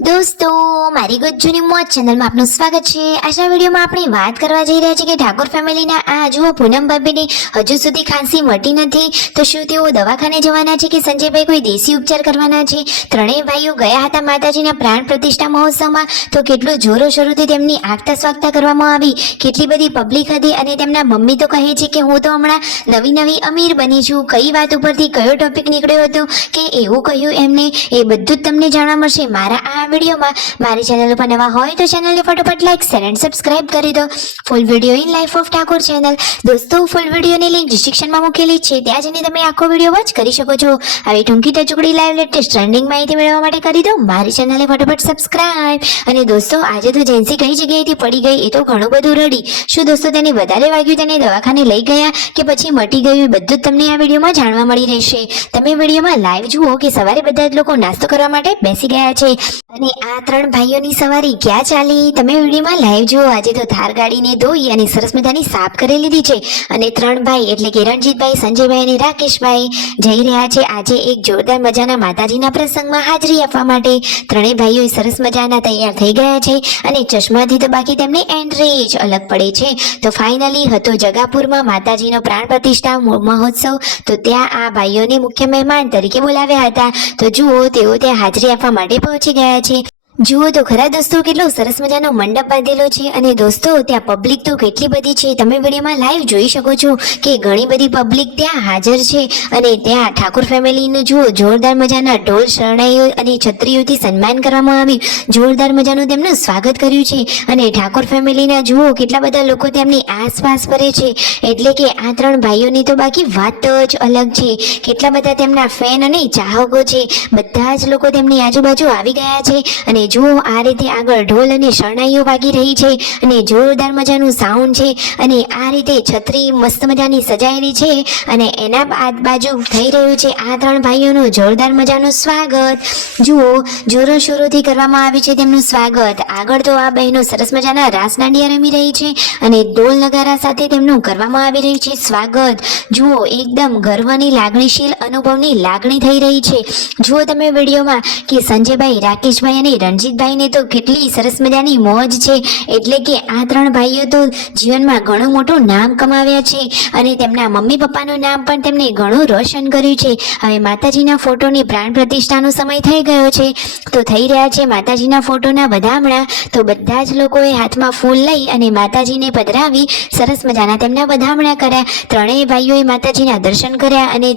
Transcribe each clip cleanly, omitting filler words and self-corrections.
દોસ્તો, મારી ગુજ્જુની મોજ ચેનલમાં આપનું સ્વાગત છે। આજના વિડીયોમાં આપણે વાત કરવા જઈ રહ્યા છીએ કે ઠાકોર ફેમિલીના આ જુઓ પૂનમ ભાભીને હજુ સુધી ખાંસી મટી નથી, તો શું તેઓ દવાખાને જવાના છે કે સંજયભાઈ કોઈ દેશી ઉપચાર કરવાના છે? ત્રણેય ભાઈઓ ગયા હતા માતાજીના પ્રાણ પ્રતિષ્ઠા મહોત્સવમાં, તો કેટલું જોરો શરૂથી તેમની આગતા સ્વાગતા કરવામાં આવી, કેટલી બધી પબ્લિક હતી અને તેમના મમ્મી તો કહે છે કે હું તો હમણાં નવી અમીર બની છું। કઈ વાત ઉપરથી કયો ટોપિક નીકળ્યો હતો કે એવું કહ્યું એમને, એ બધું જ તમને જાણવા મળશે મારા આ વિડીયોમાં। મારી ચેનલ ઉપર નવા હોય તો ચેનલને ફટાફટ લાઈક શેર એન્ડ સબસ્ક્રાઇબ કરી દો। Full video in life of Thakor channel દોસ્તો, ફૂલ વિડીયોની લિંક ડિસ્ક્રિપ્શનમાં મૂકેલી છે, ત્યાં જઈને તમે આખો વિડીયો વોચ કરી શકો છો। આવી ટૂંકી ટચુકડી લાઈવ લેટેસ્ટ ટ્રેન્ડિંગ માહિતી મેળવવા માટે કરી દો મારી ચેનલને ફટાફટ સબસ્ક્રાઇબ। અને દોસ્તો, આજે તો જેન્સી કઈ જગ્યાએથી પડી ગઈ એ તો ઘણું બધું રડી। શું દોસ્તો તેને વધારે વાગ્યું, તેને દવાખાને લઈ ગયા કે પછી મટી ગયું, એ બધું જ તમને આ વિડીયોમાં જાણવા મળી રહેશે। તમે વિડીયોમાં લાઈવ જુઓ કે સવારે બધા જ લોકો નાસ્તો કરવા માટે બેસી ગયા છે અને આ ત્રણ ભાઈઓની સવારી ક્યાં ચાલી, તમે વિડીયોમાં લાઈવ જુઓ। આજે તો થાર ગાડીને ધોઈ અને સરસ મજાની સાફ કરી લીધી છે અને ત્રણ ભાઈ એટલે કે રણજીતભાઈ, સંજયભાઈ અને રાકેશભાઈ જઈ રહ્યા છે આજે એક જોરદાર મજાના માતાજીના પ્રસંગમાં હાજરી આપવા માટે। ત્રણેય ભાઈઓ સરસ મજાના તૈયાર થઈ ગયા છે અને ચશ્માથી તો બાકી તેમની એન્ટ્રી જ અલગ પડે છે। તો ફાઇનલી હતો જગાપુરમાં માતાજીનો પ્રાણ પ્રતિષ્ઠા મહોત્સવ, તો ત્યાં આ ભાઈઓને મુખ્ય મહેમાન તરીકે બોલાવ્યા હતા। તો જુઓ, તેઓ ત્યાં હાજરી આપવા માટે પહોંચી ગયા છે। જુઓ તો ખરા દોસ્તો, કેટલો સરસ મજાનો મંડપ બાંધેલો છે અને દોસ્તો ત્યાં પબ્લિક તો કેટલી બધી છે, તમે વિડીયોમાં લાઈવ જોઈ શકો છો કે ઘણી બધી પબ્લિક ત્યાં હાજર છે અને ત્યાં ઠાકોર ફેમિલીનું જુઓ જોરદાર મજાના ઢોલ શરણાઈઓ અને છત્રીઓથી સન્માન કરવામાં આવ્યું, જોરદાર મજાનું તેમનું સ્વાગત કર્યું છે અને ઠાકોર ફેમિલીના જુઓ કેટલા બધા લોકો તેમની આસપાસ ફરે છે, એટલે કે આ ત્રણ ભાઈઓની તો બાકી વાત જ અલગ છે। કેટલા બધા તેમના ફેન અને ચાહકો છે, બધા જ લોકો તેમની આજુબાજુ આવી ગયા છે અને જુઓ આ રીતે આગળ ઢોલ અને શરણાઈઓ વાગી રહી છે અને જોરદાર મજાનું સાઉન્ડ છે અને આ રીતે છત્રી મસ્ત મજાની સજાયેલી છે અને એના બાજુ થઈ રહ્યું છે આ ત્રણ ભાઈઓનું જોરદાર મજાનું સ્વાગત। જુઓ, જોરો શોરોથી કરવામાં આવ્યું છે તેમનું સ્વાગત। આગળ તો આ બહેનો સરસ મજાના રાસ દાંડિયા રમી રહી છે અને ઢોલ નગારા સાથે તેમનું કરવામાં આવી રહ્યું છે સ્વાગત। જુઓ, એકદમ ગર્વની લાગણીશીલ અનુભવની લાગણી થઈ રહી છે। જુઓ તમે વિડીયોમાં કે સંજયભાઈ, રાકેશભાઈ અને રણજીતભાઈને તો કેટલી સરસ મજાની મોજ છે, એટલે કે આ ત્રણ ભાઈઓ તો જીવનમાં ઘણું મોટું નામ કમાવ્યા છે અને તેમના મમ્મી પપ્પાનું નામ પણ તેમને ઘણું રોશન કર્યું છે। હવે માતાજીના ફોટોની પ્રાણ પ્રતિષ્ઠાનો સમય થઈ ગયો છે, તો થઈ રહ્યા છે માતાજીના ફોટોના વધામણા। તો બધા જ લોકોએ હાથમાં ફૂલ લઈ અને માતાજીને પધરાવી સરસ મજાના તેમના વધામણા કર્યા। ત્રણેય ભાઈઓએ માતાજીના દર્શન કર્યા અને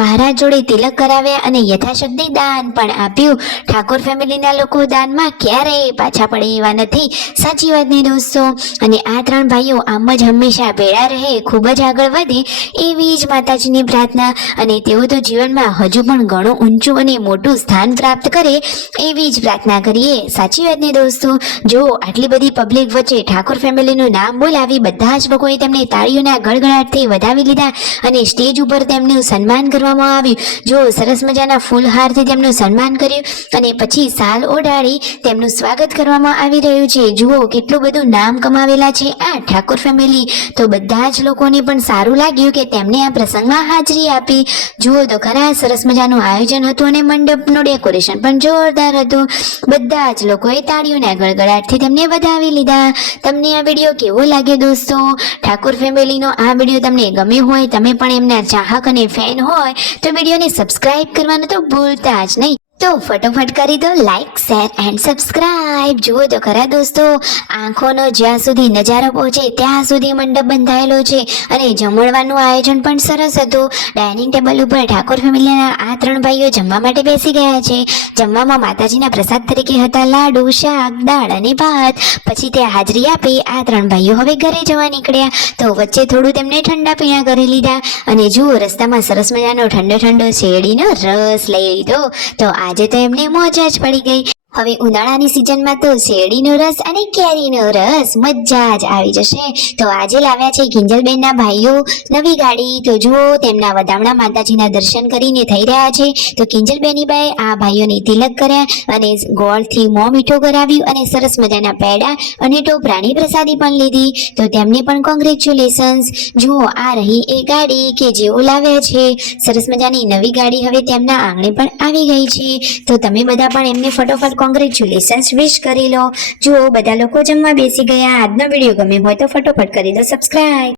મહારાજ જોડે તિલક કરાવ્યા અને યથાશક્તિ દાન પણ આપ્યું। ઠાકોર ફેમિલીના લોકો દાનમાં ક્યારેય પાછા પડે એવા નથી, સાચી વાત ને દોસ્તો। અને આ ત્રણ ભાઈઓ આમ જ હંમેશા ભેળા રહે, ખૂબ જ આગળ વધે એવી જ માતાજીની પ્રાર્થના, અને તેઓ તો જીવનમાં હજુ પણ ઘણું ઊંચું અને મોટું સ્થાન પ્રાપ્ત કરે એવી જ પ્રાર્થના કરીએ, સાચી વાત ને દોસ્તો। જો આટલી બધી પબ્લિક વચ્ચે ઠાકોર ફેમિલીનું નામ બોલાવી બધા જ લોકોએ તેમને તાળીઓના ગડગડાટથી વધાવી લીધા અને સ્ટેજ ઉપર તેમનું સન્માન કરવામાં આવ્યું। જો સરસ મજાના ફૂલહારથી તેમનું સન્માન કર્યું અને પછી સાલ ઓઢાડી તેમનું સ્વાગત કરવામાં આવી રહ્યું છે। જુઓ કેટલું બધું નામ કમાવેલા છે આ ઠાકોર ફેમિલી, તો બધા જ લોકોને પણ સારું લાગ્યું કે તેમને આ પ્રસંગમાં હાજરી આપી। જુઓ તો ખરા, સરસ મજાનું આયોજન હતું અને મંડપનું ડેકોરેશન પણ જોરદાર હતું। બધા જ લોકોએ તાળીઓના ગડગડાટથી તેમને વધાવી લીધા। તમને આ વિડીયો કેવો લાગ્યો દોસ્તો? ઠાકોર ફેમિલીનો આ વિડીયો તમને ગમ્યો હોય, તમે પણ એમના ચાહક અને ફેન હોય તો વિડીયોને સબસ્ક્રાઇબ કરવાનું તો ભૂલતા જ નહીં, તો ફટોફટ કરી દો લાઈક શેર એન્ડ સબસ્ક્રાઇબ। જુઓ તો ખરા દોસ્તો, આંખોનો જ્યાં સુધી નજારો પહોંચે ત્યાં સુધી મંડપ બંધાયેલો છે અને જમણવારનું આયોજન પણ સરસ હતું। ડાઇનિંગ ટેબલ ઉપર ઠાકોર ફેમિલીના આ ત્રણ ભાઈઓ જમવા માટે બેસી ગયા છે। જમવામાં માતાજીના પ્રસાદ તરીકે હતા લાડુ, શાક, દાળ અને ભાત। પછી તે હાજરી આપી આ ત્રણ ભાઈઓ હવે ઘરે જવા નીકળ્યા, તો વચ્ચે થોડું તેમને ઠંડા પીણા કરી લીધા અને જુઓ રસ્તામાં સરસ મજાનો ઠંડો ઠંડો શેરડીનો રસ લઈ લીધો, તો આજે તો એમને મોજ જ પડી ગઈ। હવે ઉનાળાની સિઝનમાં તો શેરડીનો રસ અને કેરીનો રસ મજા જ આવી જશે। તો આજે લાવ્યા છે કિંજલબેનના ભાઈઓ નવી ગાડી, તો જુઓ તેમના વધામણા માતાજીના દર્શન કરીને થઈ રહ્યા છે। તો કિંજલબેની બાએ આ ભાઈઓને તિલક કર્યા અને ગોળથી મોં મીઠો કરાવ્યું અને સરસ મજાના પેડા અને ટોપરાની પ્રસાદી પણ લીધી, તો તેમને પણ કોંગ્રેચ્યુલેશન્સ। જુઓ આ રહી એ ગાડી કે જેઓ લાવ્યા છે, સરસ મજાની નવી ગાડી હવે તેમના આંગણે પણ આવી ગઈ છે, તો તમે બધા પણ એમને ફટોફટ કોંગ્રેચ્યુલેશન્સ વિશ કરી લો. જુઓ બધા લોકો જમવા બેસી ગયા. આજનો વિડીયો ગમ્યો હોય તો ફટોફટ કરી દો સબસ્ક્રાઇબ.